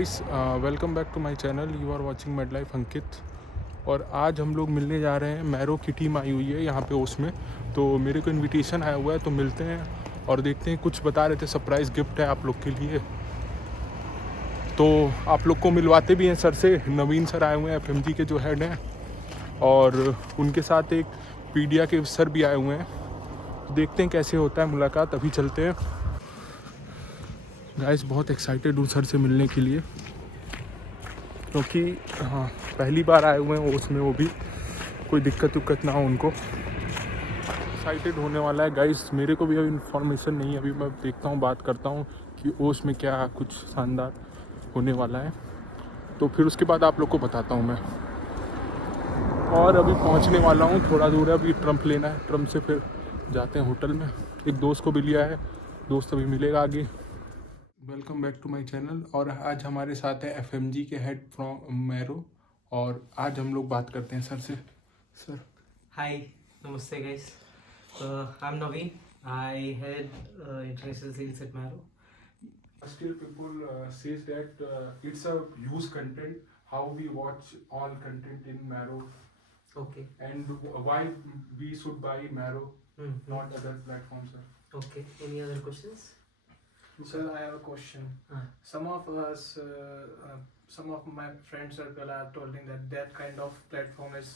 Welcome back to my channel. You are watching Med Life Ankit. और आज हम लोग मिलने जा रहे हैं। मैरो की टीम आई हुई है यहाँ पे ओस में, तो मेरे को इनविटेशन आया हुआ है, तो मिलते हैं और देखते हैं। कुछ बता रहे थे सरप्राइज़ गिफ्ट है आप लोग के लिए, तो आप लोग को मिलवाते भी हैं सर से। नवीन सर आए हुए हैं, एफएमजी के जो हेड हैं, और उनके साथ एक पीडिया के सर भी आए हुए हैं। तो देखते हैं कैसे होता है मुलाकात। अभी चलते हैं। गाइस बहुत एक्साइटेड हूँ सर से मिलने के लिए, क्योंकि हाँ पहली बार आए हुए हैं ओस में, वो भी कोई दिक्कत उक्कत ना हो उनको। एक्साइटेड होने वाला है गाइस। मेरे को भी अभी इन्फॉर्मेशन नहीं है, अभी मैं देखता हूँ, बात करता हूँ कि ओस में क्या कुछ शानदार होने वाला है, तो फिर उसके बाद आप लोग को बताता हूँ मैं। और अभी पहुँचने वाला हूँ, थोड़ा दूर है, अभी ट्रम्प लेना है, ट्रम्प से फिर जाते हैं होटल में। एक दोस्त को भी लिया है, दोस्त अभी मिलेगा आगे। Welcome back to my channel. और आज हमारे साथ है एफएमजी के हेड फ्रॉम मैरो, और आज हम लोग बात करते हैं सर से। Sir Hi, namaste guys. I'm Naveen. I head international sales at Marrow. Still people says that it's a use content, how we watch all content in Marrow, Okay. and why we should buy Marrow, Mm-hmm. not other platforms, sir. Okay. Any other questions? Sir, I have a question. Some of us, some of my friend circle are told that kind of platform is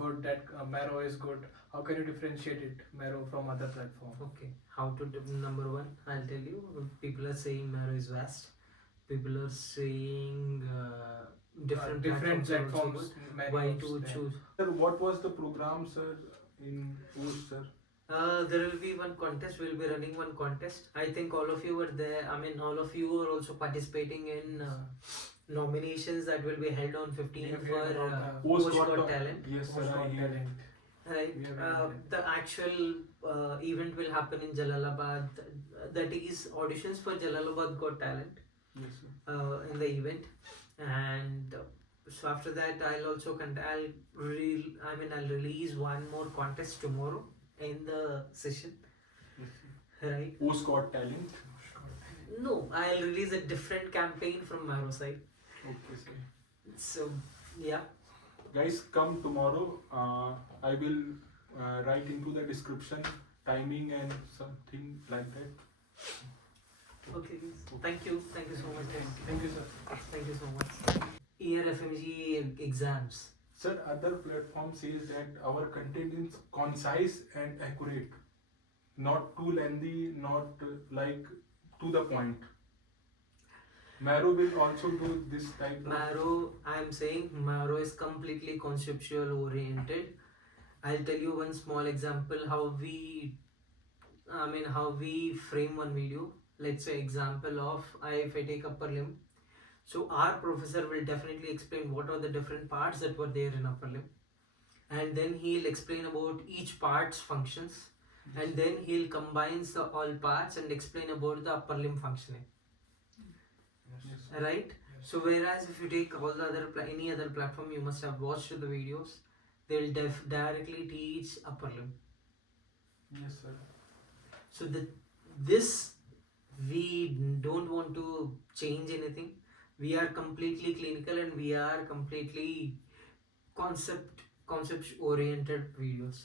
good, that Marrow is good. How can you differentiate it, Marrow, from other platform? Okay. How to do, number one, I'll tell you. People are saying Marrow is vast. People are saying different platforms. Why to choose? Sir, what was the program, sir, in post, sir? There will be one contest. We'll be running one contest. I think all of you were there. I mean, all of you are also participating in nominations that will be held on 15th for Post Post got Got the- Talent. Yes, sir, I hear it. Right. We have The actual event will happen in Jalalabad. That is auditions for Jalalabad Got Talent Yes, sir. in the event, and so after that I'll also I'll release one more contest tomorrow in the session. Yes, sir. Right. Post got talent. No, I'll release a different campaign from Marrow side. Okay, sir. So yeah. Guys, come tomorrow. I will write into the description timing and something like that. Okay. Thank you so much. Thank you, sir. Thank you so much. Year FMG exams. Sir, other platform says that our content is concise and accurate, not too lengthy, not like to the point. Marrow will also do this type of. Marrow, I'm saying Marrow is completely conceptual oriented. I'll tell you one small example how we frame one video. Let's say example of if I take upper limb. So our professor will definitely explain what are the different parts that were there in upper limb, and then he'll explain about each part's functions, and then he'll combines the all parts and explain about the upper limb functioning. Yes. Right. So whereas if you take all the other any other platform, you must have watched the videos, they will directly teach upper limb. Yes, sir. So this we don't want to change anything. We are completely clinical and we are completely concept oriented videos.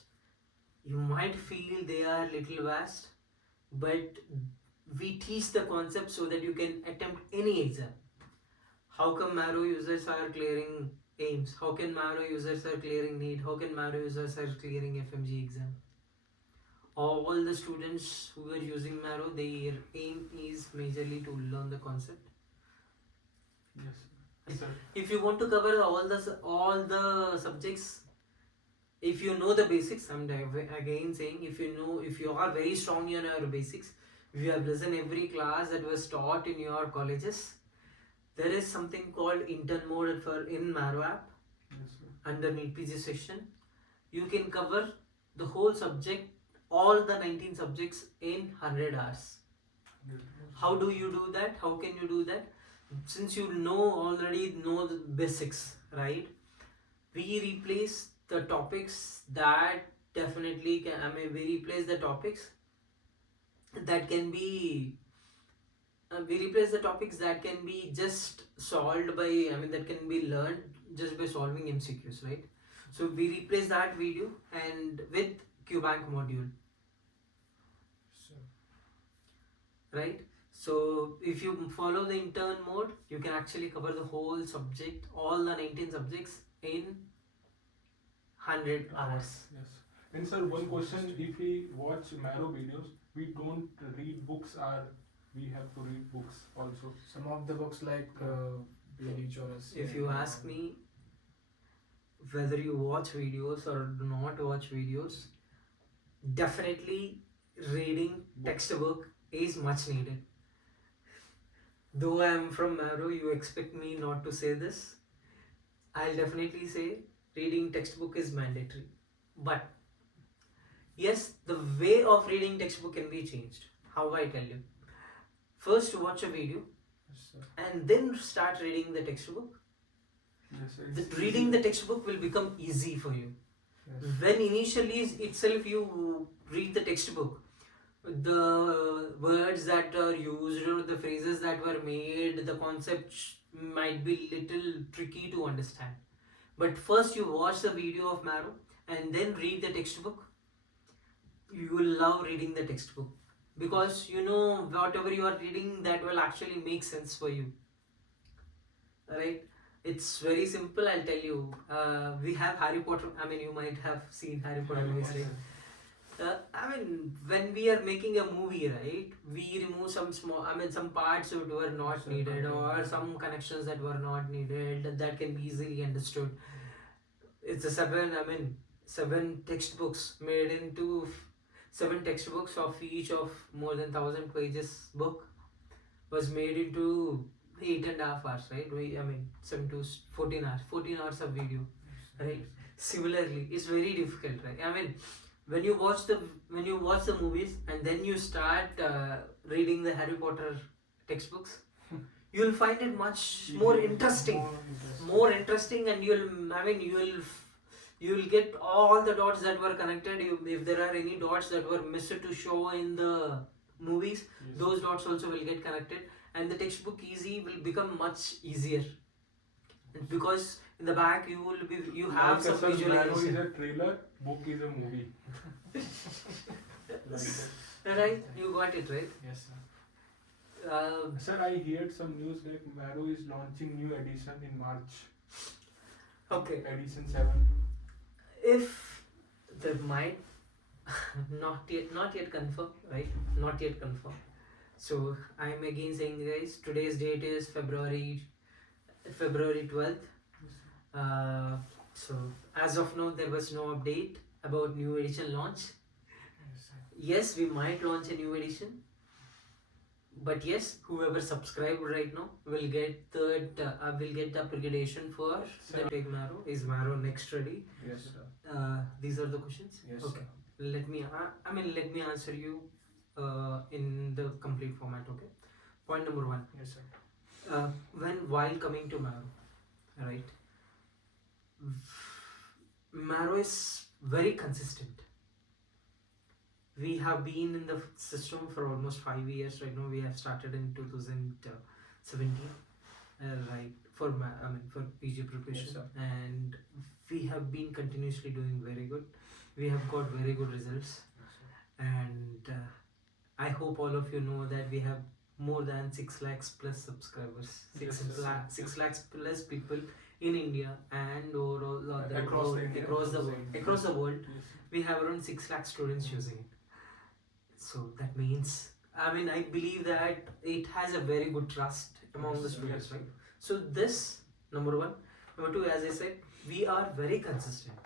You might feel they are little vast, but we teach the concept so that you can attempt any exam. How come Marrow users are clearing AIMS? How can Marrow users are clearing NEET? How can Marrow users are clearing FMG exam? All the students who are using Marrow, their aim is majorly to learn the concept. Yes, sir. If you want to cover all the subjects, if you know the basics, I'm again saying, if you are very strong in your basics, if you have listened every class that was taught in your colleges, there is something called intern mode in Marrow app. Yes, sir. Under NEET PG section, you can cover the whole subject, all the 19 subjects in 100 hours. Yes. How do you do that? How can you do that? Since you already know the basics, right? We replace the topics that definitely can. We replace the topics that can be we replace the topics that can be just solved by, that can be learned just by solving MCQs, right? So we replace that video and with QBank module, right? So if you follow the intern mode, you can actually cover the whole subject, all the 19 subjects in 100 hours. Yes. And sir, one question: if we watch marrow videos, we don't read books, or we have to read books also? Some of the books like Billy Joris. If you ask me whether you watch videos or do not watch videos, definitely reading textbook is much needed. Though I am from Marrow, you expect me not to say this. I'll definitely say reading textbook is mandatory. But yes, the way of reading textbook can be changed. How I tell you? First watch a video and then start reading the textbook. Yes, Reading the textbook will become easy for you. Yes. When initially itself you read the textbook, the words that are used or the phrases that were made, the concepts might be little tricky to understand. But first you watch the video of Marrow and then read the textbook. You will love reading the textbook because you know whatever you are reading, that will actually make sense for you. Right? It's very simple. I'll tell you. We have Harry Potter. You might have seen Harry Potter movies, right? When we are making a movie, right, we remove some some parts that were not needed, or some connections that were not needed, that can be easily understood. It's a seven textbooks made into 7 textbooks of each of more than 1,000 pages book was made into 8.5 hours, right? 7 to 14 hours, 14 hours of video, right? Similarly, it's very difficult, right? When you watch the movies and then you start reading the Harry Potter textbooks, you'll find it much more interesting, and you'll get all the dots that were connected. If there are any dots that were missed to show in the movies, those dots also will get connected, and the textbook will become much easier. And because in the back you have some visualization. Marrow is a trailer, book is a movie. Right? You got it, right? Yes, sir. Sir, I heard some news like Marrow is launching new edition in March. Okay. Edition 7. If there might not yet confirmed, right? Not yet confirmed. So I'm again saying, guys, today's date is February 12th. So as of now, there was no update about new edition launch. Yes, we might launch a new edition, but yes, whoever subscribed right now will get the upgradation for the Big Marrow. Is Marrow next ready? Yes, sir. These are the questions. Yes, okay. sir. Let me answer you in the complete format. Okay. Point number 1. Yes, sir. While coming to Marrow, right? Marrow is very consistent. We have been in the system for almost 5 years right now. We have started in 2017, right? For PG preparation, Yes, and we have been continuously doing very good. We have got very good results, and I hope all of you know that we have more than 6 lakhs plus subscribers. 6 lakhs plus people in India and overall across the world. Yes. We have around 6 lakh students using it. So that means, I believe that it has a very good trust among the students, Yes. right? So this, number 1. Number 2, as I said, we are very consistent.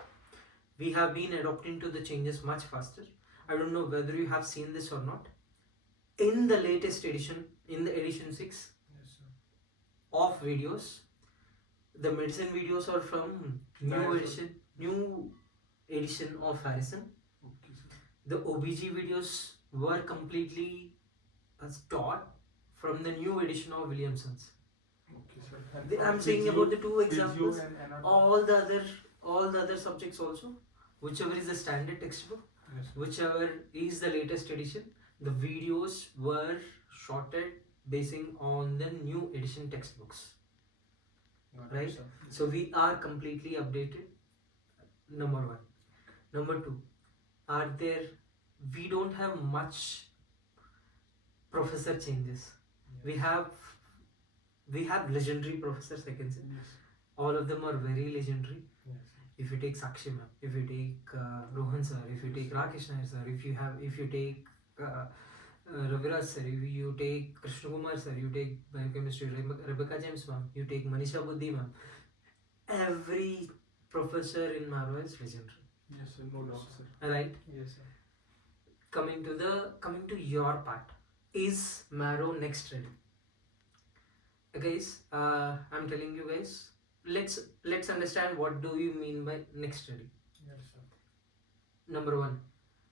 We have been adopting to the changes much faster. I don't know whether you have seen this or not. In the latest edition, in the edition 6 Yes, sir. of videos, the medicine videos are from new edition of Harrison. Okay, sir. The OBG videos were completely taught from the new edition of Williamson's. Okay, sir. I'm saying about the 2 examples. and All the other subjects also, whichever is the standard textbook, Yes, sir. whichever is the latest edition, the videos were shorted basing on the new edition textbooks, Got it, right? sir. So we are completely updated. Number one. Number two, are there? We don't have much professor changes. Yes. We have legendary professors, I can say. Yes. All of them are very legendary. Yes. If you take Sakshi ma'am, if you take Rohan sir, if you take Rakesh Nair sir, if you take Raviraj sir, if you take Krishna Kumar sir, you take biochemistry Rebecca James ma'am, you take Manisha Buddhi ma'am, every professor in Marrow is legendary. Yes, sir, no doubt, sir. Right? Yes, sir. Coming to your part, is Marrow next ready? Guys, I'm telling you guys, let's understand what do you mean by next ready. Yes, sir. Number one,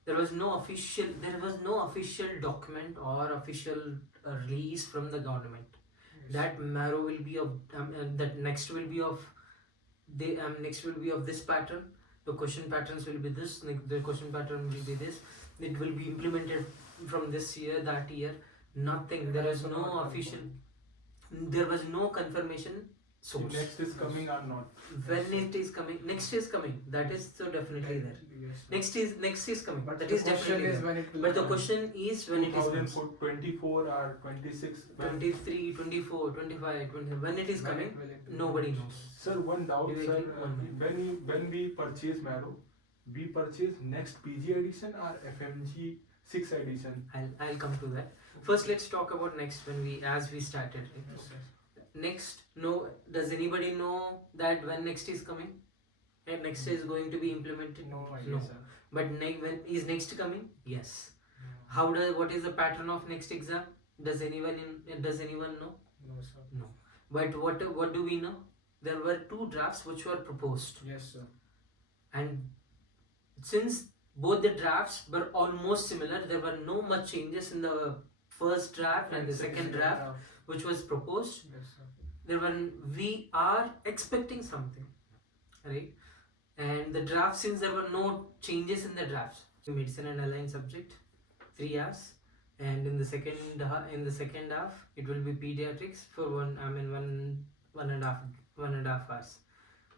there was no official document or official release from the government Yes. that Marrow will be of that next will be of next will be of this pattern. The question patterns will be this. The question pattern will be this. It will be implemented from this year, that year. Nothing. There is no official. There was no confirmation source. Next is coming or not? When it is coming, next is coming. That is so definitely there. Yes, sir. Next is coming. But That the is question definitely is there. when it will But the come. question is when it is comes. 2024 or 26? 23, 24, 25, 20. When it is When coming, it will- nobody knows. Sir, one doubt, Do you sir. agree? One minute. When we purchase Marrow, we purchase next PG edition or FMG 6 edition? I'll come to that. First, let's talk about next as we started. Right? Yes, sir. Next, no. Does anybody know that when next is coming? And next is going to be implemented? No idea, sir. But when is next coming? Yes. What is the pattern of next exam? Does anyone know? No, sir. No. But what do we know? There were 2 drafts which were proposed, Yes, sir. and since both the drafts were almost similar, there were no much changes in the first draft and the second draft which was proposed. Yes, sir. We are expecting something, right? And the draft, since there were no changes in the drafts, medicine and allied subject 3 hours, and in the second half it will be pediatrics for one and a half hours,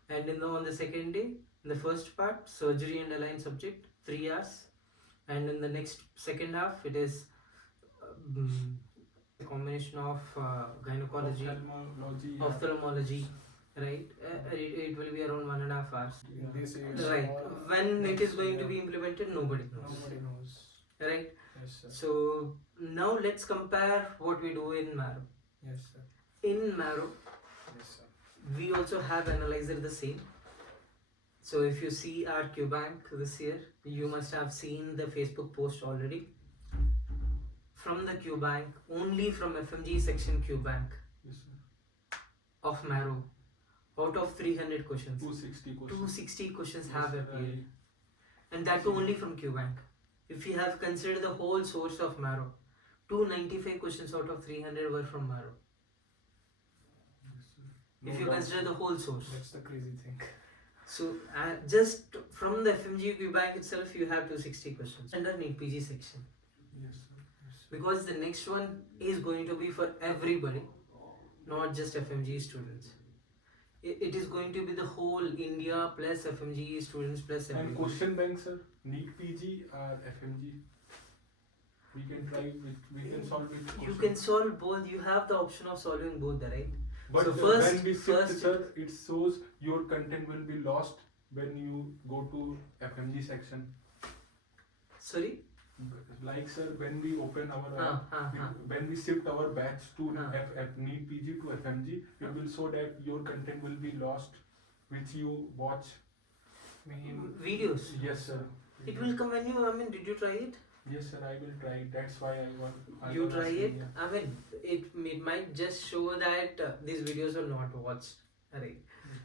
and on the second day, in the first part, surgery and allied subject 3 hours, and in the next second half it is a combination of gynecology, ophthalmology, right? It will be around 1.5 hours. This is Right. all When it next is going to year. be implemented, nobody knows. Nobody knows. Right? Yes, sir. So now let's compare what we do in Marrow. Yes, sir. In Marrow, Yes, sir. we also have analyzer the same. So if you see our QBank this year, you must have seen the Facebook post already. From the QBank, only from FMG section QBank Yes, sir. of Marrow, out of 300 questions, 260 questions. 260 questions Yes, have sir, appeared. And that too only from QBank. If you have considered the whole source of Marrow, 295 questions out of 300 were from Marrow. Yes, sir. If No you doubt, consider sir. the whole source. That's the crazy thing. So just from the FMG QBank itself, you have 260 questions under NEET PG section. Yes, sir. Yes, sir. Because the next one is going to be for everybody, not just FMG students. It is going to be the whole India plus FMG students plus And everybody. question bank, sir, NEET PG or FMG? We can try with, we can solve with question. You can solve both. You have the option of solving both, right? But So first- when we shift, sir, it shows your content will be lost when you go to FMG section. Sorry? Like, sir, when we open our when we shift our batch to NEET PG to FMG, it will show that your content will be lost, which you watch. Videos. Yes, sir. It will come when you, did you try it? Yes, sir, I will try it. That's why I You was try asking, it? yeah. It might just show that these videos are not watched. Right?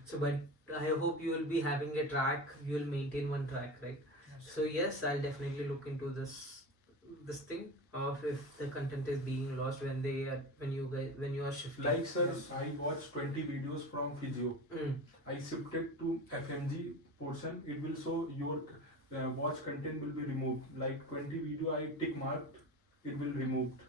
So, but I hope you will be having a track. You will maintain one track, right? So yes, I'll definitely look into this thing of if the content is being lost when you are shifting. Like, sir, I watched 20 videos from Fmge. I shifted to FMG portion. It will show your watch content will be removed. Like 20 video I tick marked, it will removed.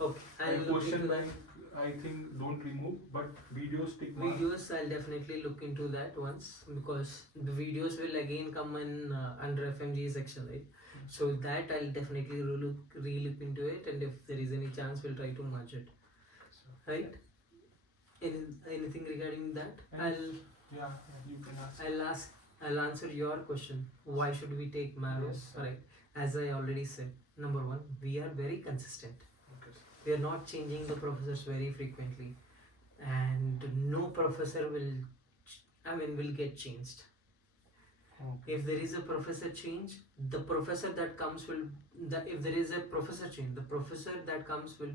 Okay, I'll And look question into that. bank, I think don't remove, but videos tick mark. Videos, I'll definitely look into that once, because the videos will again come in under FMG section, right? So that I'll definitely re-look into it, and if there is any chance, we'll try to merge it. Right? Anything regarding that? Yeah, you can ask. I'll answer your question. Why should we take marrow? Yes, sir. Right. As I already said, number one, we are very consistent. Okay, sir. We are not changing the professors very frequently, and no professor will get changed. Okay. If there is a professor change, the professor that comes if there is a professor change, the professor that comes will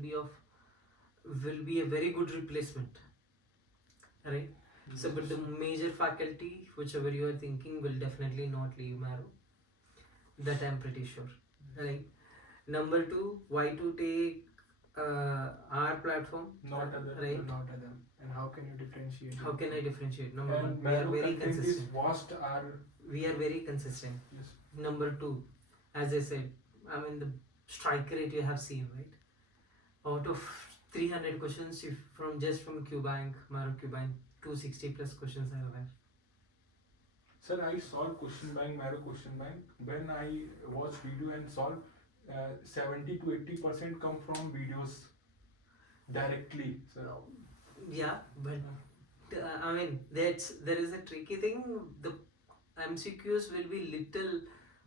be a very good replacement, right? So, but the major faculty, whichever you are thinking, will definitely not leave marrow. That I'm pretty sure, right? Number two, why to take our platform? Not other. Right. Not other. And how can you differentiate? How can I differentiate? Number And one, we are marrow very content consistent. is vast are. We are very consistent. Yes. Number two, as I said, the strike rate you have seen, right? Out of 300 questions, if from QBank, marrow QBank, 260 plus questions are there. Sir, I solved question bank, marrow question bank. When I watch video and solve, 70 to 80% come from videos directly. Sir. Yeah, but there is a tricky thing. The MCQs will be little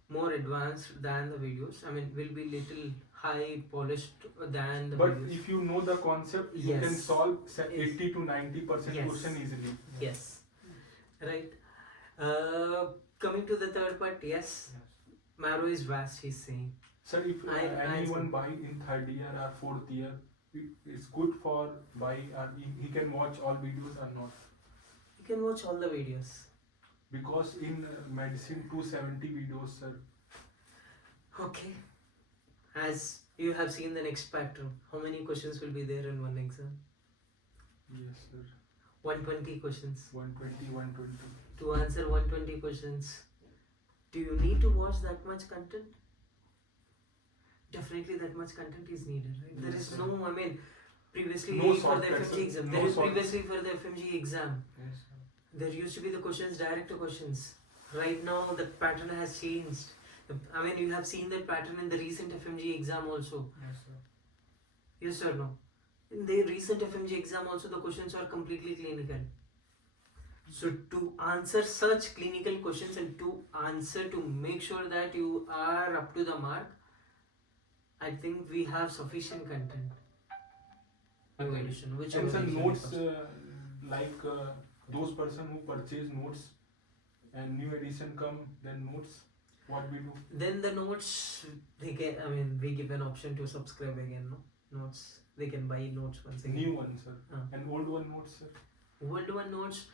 more advanced than the videos. Will be little high polished than the But videos. if you know the concept, you Yes. can solve 80 to 90% Yes. question easily. Yes, right. Coming to the third part, yes, marrow is vast. He's saying. Sir, if anyone buy in third year or fourth year, it's good for buy, or he can watch all videos or not. You can watch all the videos. Because in medicine 270 videos, sir. Okay. As you have seen the next pattern, how many questions will be there in one exam? Yes, sir. 120 questions. 120, 120. To answer 120 questions, do you need to watch that much content? Definitely that much content is needed, right? There is Yes, no, previously No for the shortcuts, FMG exam, no previously for the FMG exam, Yes. there used to be the questions, direct questions. Right now, the pattern has changed. You have seen that pattern in the recent FMG exam also. Yes, sir. Yes or no? In the recent FMG exam also, the questions are completely clinical. So to answer such clinical questions and to make sure that you are up to the mark, I think we have sufficient content. New edition, whichever And sir, edition notes it comes. those person who purchase notes and new edition come, then notes, what we do? Then the notes, we give an option to subscribe again, no? Notes, they can buy notes once again. New one, sir. Ah. And old one notes, sir. Old one notes,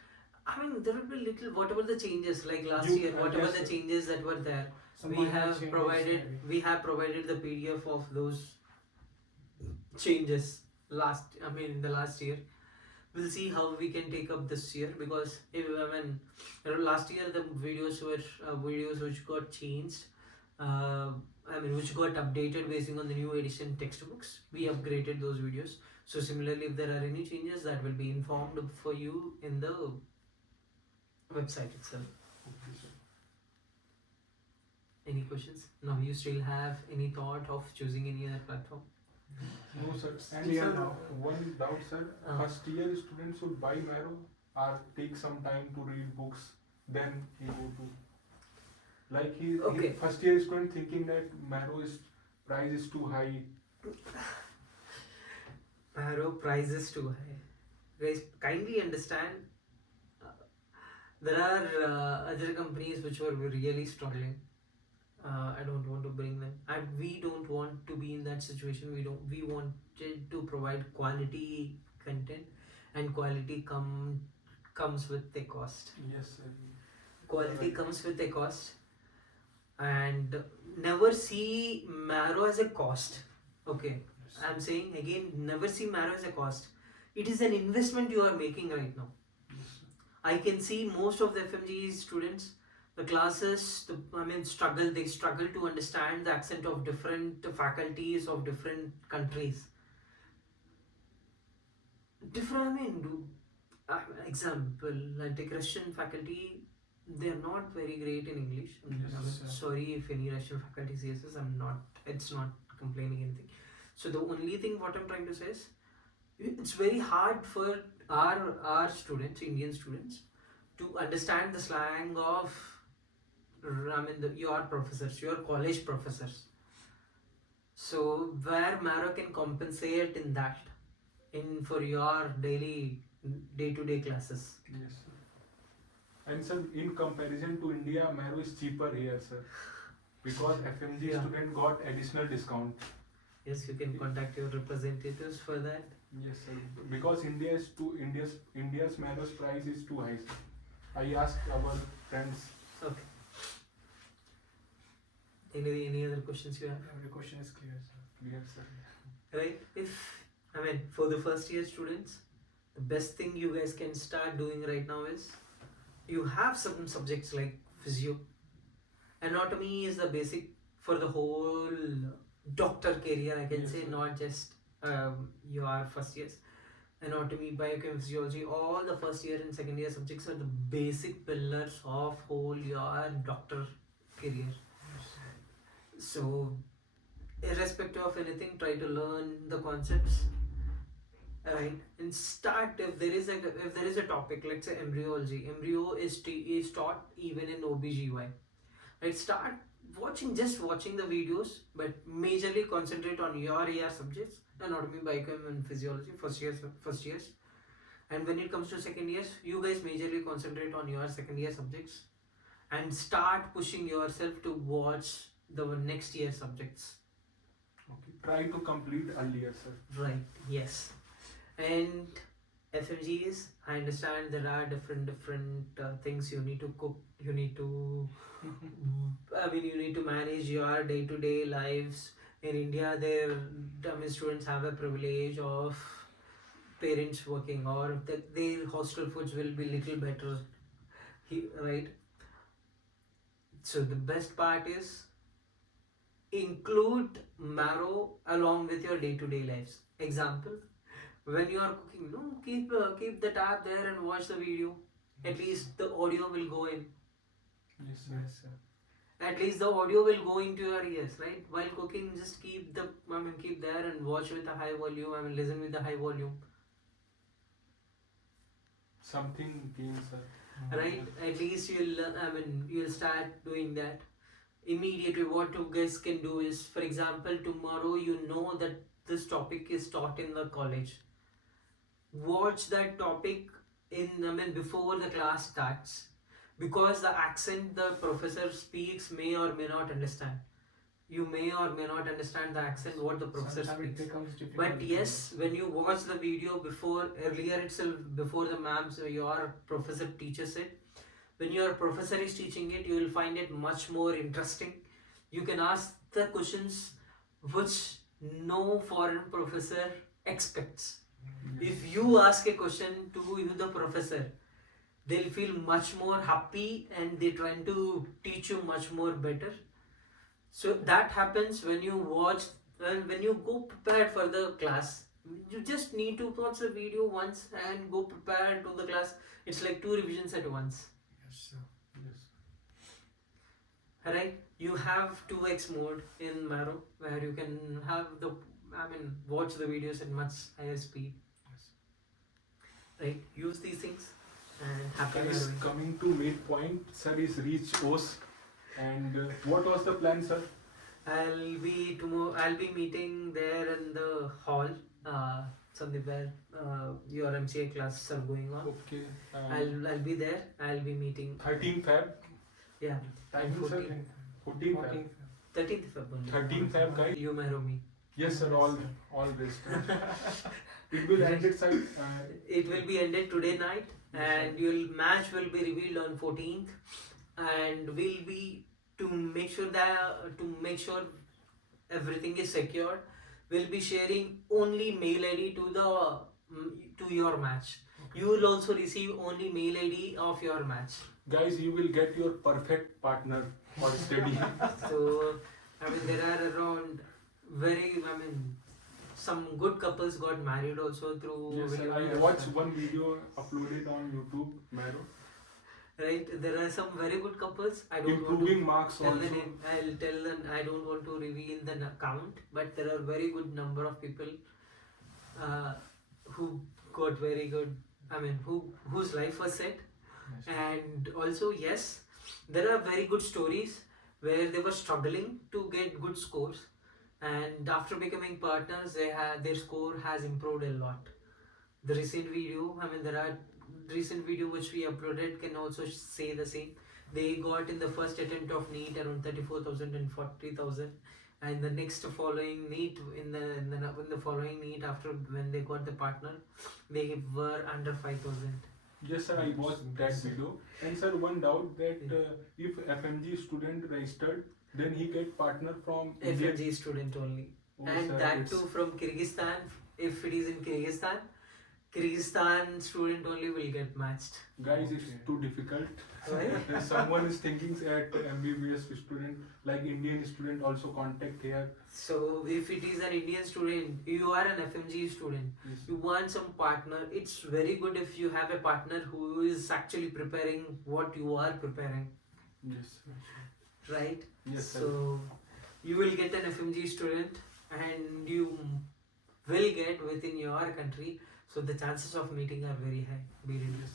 there will be little, whatever the changes, like last You- year, whatever yes, the sir. changes that were there, Some we minor have changes, provided maybe. we have provided the PDF of those changes in the last year. We'll see how we can take up this year, because last year the videos were videos which got changed, which got updated based on the new edition textbooks. We upgraded those videos. So similarly, if there are any changes, that will be informed for you in the website itself. Okay, sir. Any questions? Now you still have any thought of choosing any other platform? No, sir. And Clear sir, now. one doubt, sir. First year students should buy marrow or take some time to read books, then he go to. Like he Okay. first year student thinking that marrow price is too high. Marrow price is too high. Guys, kindly understand. There are other companies which were really struggling. I don't want to bring them, and we don't want to be in that situation. We wanted to provide quality content, and quality comes with a cost. Yes, sir. Quality comes with a cost, and never see marrow as a cost. Okay, I'm saying again, never see marrow as a cost. It is an investment you are making right now. Yes, sir. I can see most of the FMG students, the classes, struggle. They struggle to understand the accent of different faculties of different countries. different. I mean, example, like the Russian faculty, they're not very great in English. Yes, sir. Sorry if any Russian faculty sees this. I'm not. It's not complaining anything. So the only thing what I'm trying to say is, it's very hard for our students, Indian students, to understand the slang of, I mean, your professors, your college professors. So where Marrow can compensate in that, in for your daily day-to-day classes. Yes, sir. And sir, in comparison to India, marrow is cheaper here, sir, because FMG Yeah. student got additional discount. Yes, you can contact your representatives for that. Yes, sir. Because India's marrow's price is too high, sir. I asked our friends. Okay. Any other questions you have? Every question is clear, sir. Clear, sir. Right? For the first year students, the best thing you guys can start doing right now is, you have some subjects like physio. Anatomy is the basic for the whole doctor career, I can Yes, say, sir. not just your first years. Anatomy, biochemistry, physiology, all the first year and second year subjects are the basic pillars of whole your doctor career. So, irrespective of anything, try to learn the concepts, right? And start, if there is a topic, let's say embryology. Embryo is taught even in OBGY. Right? Start just watching the videos, but majorly concentrate on your ER subjects, anatomy, biochem, and physiology, first years. And when it comes to second years, you guys majorly concentrate on your second year subjects, and start pushing yourself to watch the next year subjects. Okay. Try to complete earlier, sir. Right, yes. And FMGs, I understand there are different things you need to cook, you need to you need to manage your day-to-day lives. In India, students have a privilege of parents working, or their hostel foods will be little better, right? So the best part is, include marrow along with your day-to-day lives. Example, when you are cooking, keep the tab there and watch the video. At least the audio will go in. Yes, sir. Yes, sir. At least the audio will go into your ears, right? While cooking, just keep there and watch with a high volume. Listen with a high volume. Something came, sir. Right? At least you'll start doing that. Immediately, what you guys can do is, for example, tomorrow you know that this topic is taught in the college. Watch that topic before the class starts, because the accent the professor speaks may or may not understand. You may or may not understand the accent what the professor Sometimes speaks. it becomes difficult. But yes, when you watch the video earlier itself, before the your professor teaches it, when your professor is teaching it, you will find it much more interesting. You can ask the questions which no foreign professor expects. If you ask a question to the professor, they'll feel much more happy and they're trying to teach you much more better. So that happens when you watch, when you go prepared for the class. You just need to watch the video once and go prepared to the class. It's like 2 revisions at once. Yes, sir. Yes. Right? You have 2x mode in Marrow, where you can have watch the videos at much higher speed. Yes. Right? Use these things and happy Guys, Marrowing. coming to midpoint, sir is reached OS. And what was the plan, sir? I'll be meeting there in the hall, Sandeep, where your MCA classes are going on. Okay. I'll be there. I'll be meeting. 13 Feb. Yeah. Timing, sir? 14th. 14 Feb. 13th February. 13 Feb, guys. You marrow me. Yes, sir. All best. It will end at side. It will be ended today night, and your match will be revealed on 14th, and we'll be to make sure everything is secured. We'll be sharing only mail ID to your match. You will also receive only mail ID of your match. Guys, you will get your perfect partner for study. So there are around some good couples got married also through Yes, sir. I videos. watched one video uploaded on YouTube, Marrow. Right, there are some very good couples. I don't Improving want marks to tell also. the name. I'll tell them. I don't want to reveal the count, but there are very good number of people who got very good. I mean, whose life was set, and also yes, there are very good stories where they were struggling to get good scores, and after becoming partners, their score has improved a lot. The recent video, I mean, there are recent video which we uploaded can also say the same. They got in the first attempt of NEET around 34,000 and 40,000, and the next following NEET in the following NEET after when they got the partner, they were under 5,000. Yes, sir. I watched that video. And sir, one doubt that if FMG student registered, then he get partner from India. FMG student only, Oh, and sir, that it's- too from Kyrgyzstan. If it is in Kyrgyzstan student only will get matched. Guys, it's Okay. too difficult. Why? Someone is thinking at MBBS student, like Indian student also contact here. So if it is an Indian student, you are an FMG student, Yes. you want some partner, it's very good if you have a partner who is actually preparing what you are preparing, Yes. right? Yes, sir. So you will get an FMG student and you will get within your country, so the chances of meeting are very high. Be ready. Yes.